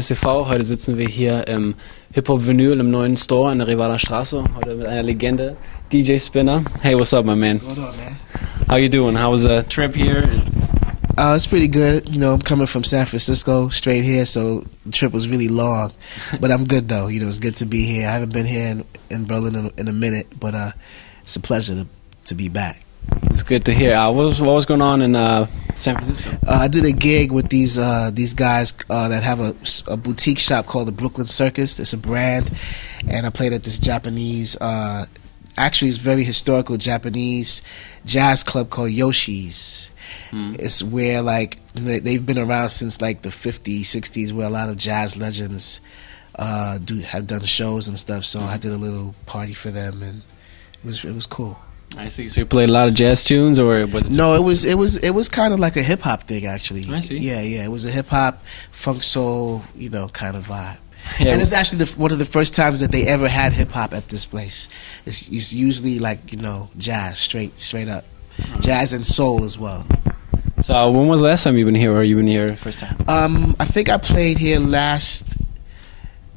TV. Heute sitzen wir hier im Hip-Hop-Vinyl im neuen Store an der Rivaler Straße. Heute mit einer Legende, DJ Spinna. Hey, what's up, my man? What's going on, man? How you doing? How was the trip here? It's pretty good. You know, I'm coming from San Francisco straight here, so the trip was really long. But I'm good, though. You know, it's good to be here. I haven't been here in Berlin in a minute, but it's a pleasure to be back. It's good to hear. What was going on in San Francisco? I did a gig with these guys that have a boutique shop called the Brooklyn Circus. It's a brand, and I played at this Japanese, actually it's very historical Japanese jazz club called Yoshi's. It's where like they've been around since like the 50s, 60s, where a lot of jazz legends have done shows and stuff. So I did a little party for them, and it was cool. I see. So you played a lot of jazz tunes, or was it? No, it was kind of like a hip hop thing, actually. I see. Yeah. It was a hip hop, funk soul, kind of vibe. Yeah. And it's actually one of the first times that they ever had hip hop at this place. It's usually like jazz, straight up, jazz and soul as well. So when was the last time you've been here, or you been here first time? I think I played here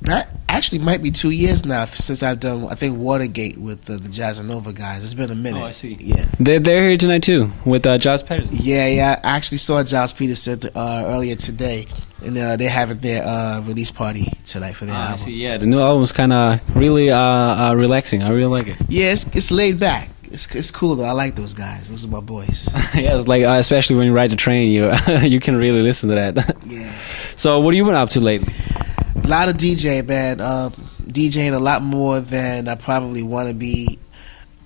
that actually might be 2 years now since I've done, I think, Watergate with the Jazz and Nova guys. It's been a minute. Oh, I see. Yeah. They're here tonight too with Josh Peterson. Yeah. I actually saw Josh Peterson earlier today, and they're having their release party tonight for their album. I see. Yeah, the new album's kind of really relaxing. I really like it. Yeah, it's laid back. It's cool though. I like those guys. Those are my boys. Yeah, it's like especially when you ride the train, you can really listen to that. Yeah. So what have you been up to lately? A lot of DJ, man. DJing a lot more than I probably want to be.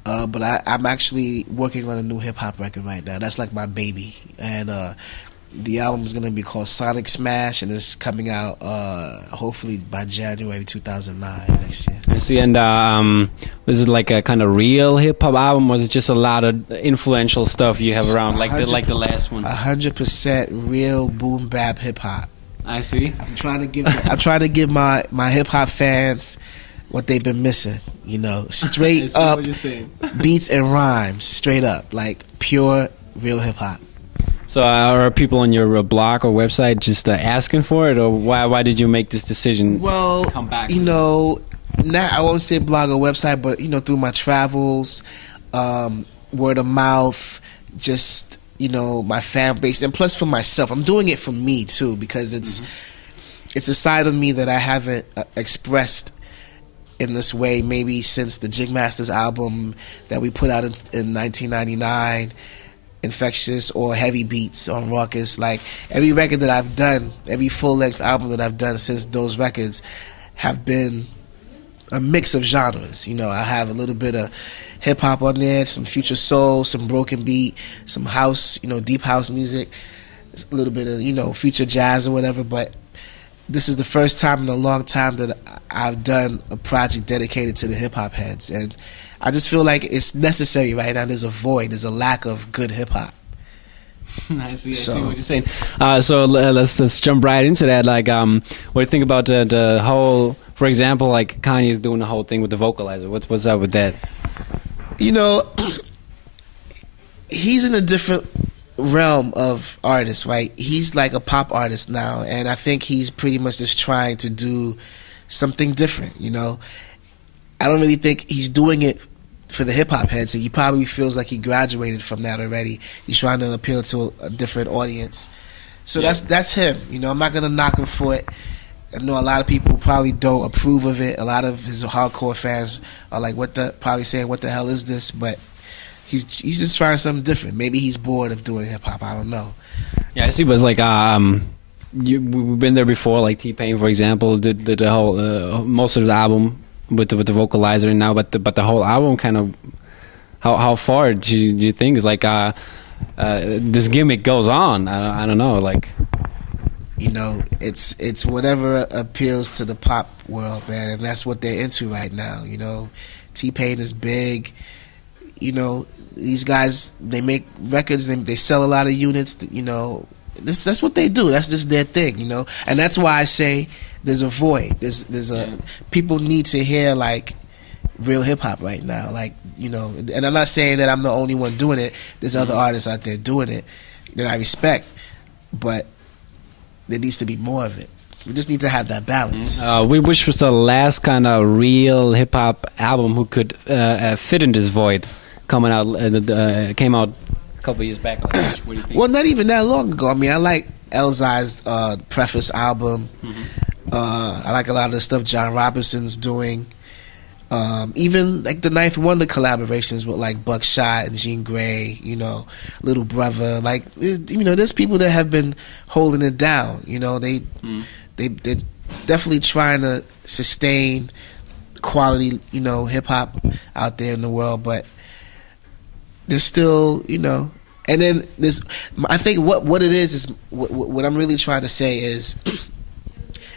But I'm actually working on a new hip hop record right now. That's like my baby, and the album is gonna be called Sonic Smash, and it's coming out hopefully by January 2009 next year. I see. And was it like a kind of real hip hop album? Was it just a lot of influential stuff you have around, like the last one? 100% real boom bap hip hop. I see. I'm trying to give my hip hop fans what they've been missing. Straight up beats and rhymes, straight up, like pure real hip hop. So are people on your blog or website just asking for it, or why did you make this decision to come back? Now I won't say blog or website, but through my travels, word of mouth, just my fan base, and plus for myself. I'm doing it for me too, because it's a side of me that I haven't expressed in this way maybe since the Jig Masters album that we put out in 1999, Infectious, or Heavy Beats on Raucous. Like every record that I've done, every full-length album that I've done since those records have been a mix of genres. I have a little bit of hip-hop on there, some future soul, some broken beat, some house, deep house music, a little bit of, future jazz or whatever. But this is the first time in a long time that I've done a project dedicated to the hip-hop heads. And I just feel like it's necessary right now. There's a void. There's a lack of good hip-hop. I see what you're saying. So let's jump right into that. Like, what do you think about the whole, for example, like Kanye's doing the whole thing with the vocalizer? What's up with that? He's in a different realm of artists, right? He's like a pop artist now, and I think he's pretty much just trying to do something different, I don't really think he's doing it for the hip-hop heads. He probably feels like he graduated from that already. He's trying to appeal to a different audience. So that's him. I'm not going to knock him for it. I know a lot of people probably don't approve of it. A lot of his hardcore fans are like, probably saying, what the hell is this? But he's just trying something different. Maybe he's bored of doing hip-hop. I don't know. Yeah, I see. But it's like, we've been there before, like T-Pain, for example, did the whole, most of the album with the vocalizer now, but the whole album kind of, how far do you think is like this gimmick goes on? I don't know, like. It's whatever appeals to the pop world, man, and that's what they're into right now. T-Pain is big. These guys, they make records, they sell a lot of units. That's what they do. That's just their thing, and that's why I say there's a void. People need to hear like real hip hop right now, like And I'm not saying that I'm the only one doing it. There's other artists out there doing it that I respect, but there needs to be more of it. We just need to have that balance. Which was the last kind of real hip hop album who could fit in this void, coming out came out a couple years back. Like, what do you think? Well, not even that long ago. I mean, I like Elzhi's Preface album. I like a lot of the stuff John Robinson's doing. Even like the Ninth Wonder collaborations with like Buckshot and Jean Grey, you know, Little Brother. Like, you know, there's people that have been holding it down. You know, they're definitely trying to sustain quality, you know, hip hop out there in the world, but there's still, you know. And then there's, I think what it is what I'm really trying to say is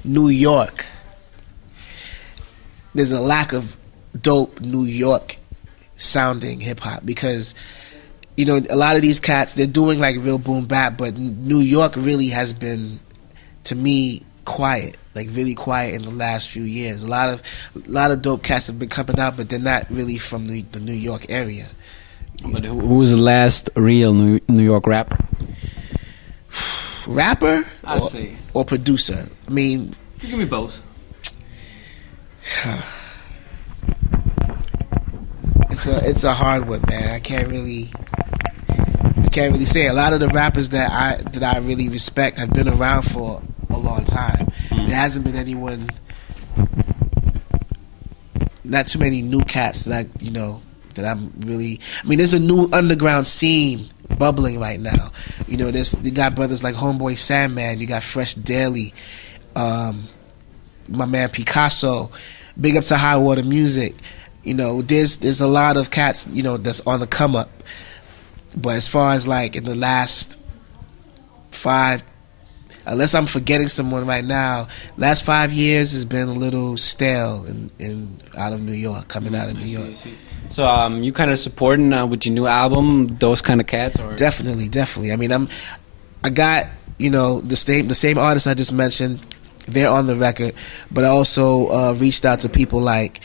New York. There's a lack of dope New York sounding hip hop because, you know, a lot of these cats, they're doing like real boom bap, but New York really has been, to me, quiet, like really quiet in the last few years. A lot of dope cats have been coming out, but they're not really from the New York area. But who was the last real New York rapper? Rapper say. Or producer? I mean, so give me both. It's a hard one, man. I can't really say. A lot of the rappers that I really respect have been around for a long time. There hasn't been anyone, not too many new cats that that I'm really. I mean, there's a new underground scene bubbling right now. You know, you got brothers like Homeboy Sandman. You got Fresh Daily, my man Picasso. Big up to High Water Music. You know, there's a lot of cats, you know, that's on the come up. But as far as like in the last 5, unless I'm forgetting someone right now, last 5 years has been a little stale in out of New York, coming out of New York. I see. So you kind of supporting with your new album those kind of cats, or Definitely. I mean, I got, you know, the same artists I just mentioned. They're on the record, but I also reached out to people like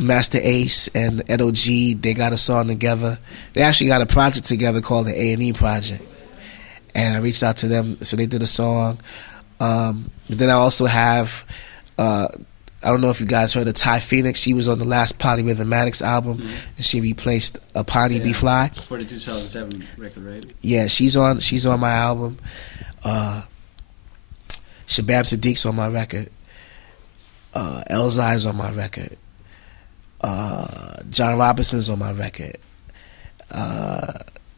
Master Ace and Edo G. They got a song together. They actually got a project together called the A&E Project, and I reached out to them, so they did a song. But then I also have, I don't know if you guys heard of Ty Phoenix. She was on the last Polyrhythmatics album, and she replaced Pani B Fly for the 2007 record, right? Yeah, she's on my album. Shabab Sadiq's on my record. Elzhi's on my record. John Robinson's on my record.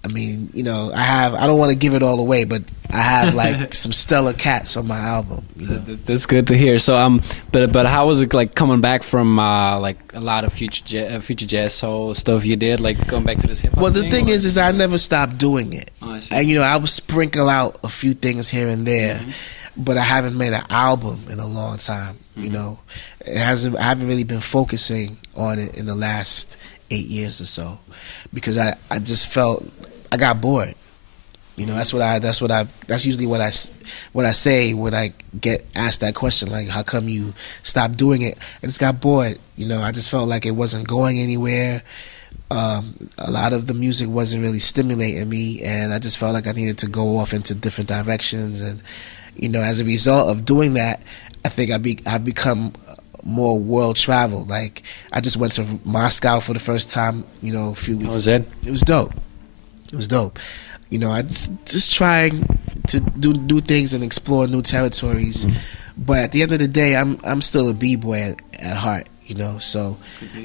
I mean, you know, I don't want to give it all away, but I have like some stellar cats on my album. You know? That's good to hear. So, but how was it like coming back from like a lot of future jazz soul stuff you did, like going back to this hip hop? Well, the thing is I never stopped doing it, and you know, I would sprinkle out a few things here and there, but I haven't made an album in a long time. You know, I haven't really been focusing on it in the last 8 years or so, because I just felt I got bored. You know, that's usually what I say when I get asked that question, like, how come you stopped doing it? I just got bored. You know, I just felt like it wasn't going anywhere. A lot of the music wasn't really stimulating me, and I just felt like I needed to go off into different directions. And you know, as a result of doing that, I think I've become more world travel. Like, I just went to Moscow for the first time, you know, a few weeks. How was it? It was dope. You know, I just trying to do things and explore new territories. But at the end of the day, I'm still a b-boy at heart. You know, so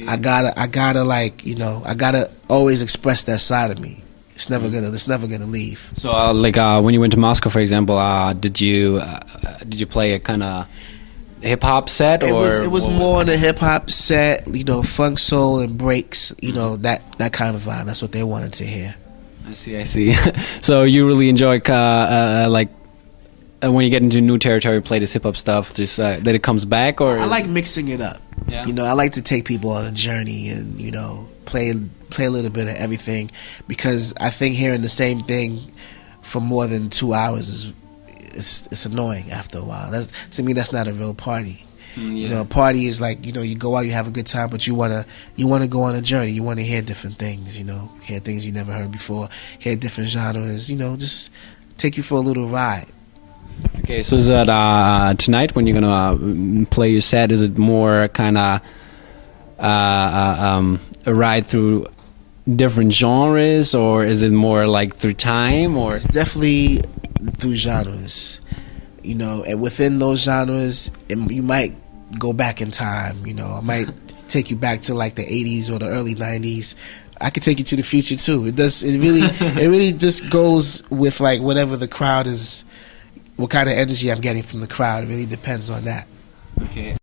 I gotta like, you know, I gotta always express that side of me. It's never gonna leave. So like when you went to Moscow, for example, did you play a kind of hip hop set, or it was more on a hip hop set, you know, funk, soul, and breaks, you know, that kind of vibe. That's what they wanted to hear. I see. So you really enjoy like when you get into new territory, play this hip hop stuff, just that it comes back, or I like mixing it up. Yeah. You know, I like to take people on a journey and, you know, play a little bit of everything, because I think hearing the same thing for more than 2 hours it's annoying after a while. To me, that's not a real party. You know, a party is like, you know, you go out, you have a good time, but you wanna go on a journey. You wanna hear different things, you know, hear things you never heard before, hear different genres, you know, just take you for a little ride. Okay, so is that tonight when you're gonna play your set? Is it more kind of a ride through different genres, or is it more like through time? Or It's definitely through genres, and within those genres, you might go back in time. I might take you back to like the 80s or the early 90s. I could take you to the future too. It really just goes with like whatever the crowd is, what kind of energy I'm getting from the crowd. It really depends on that. okay.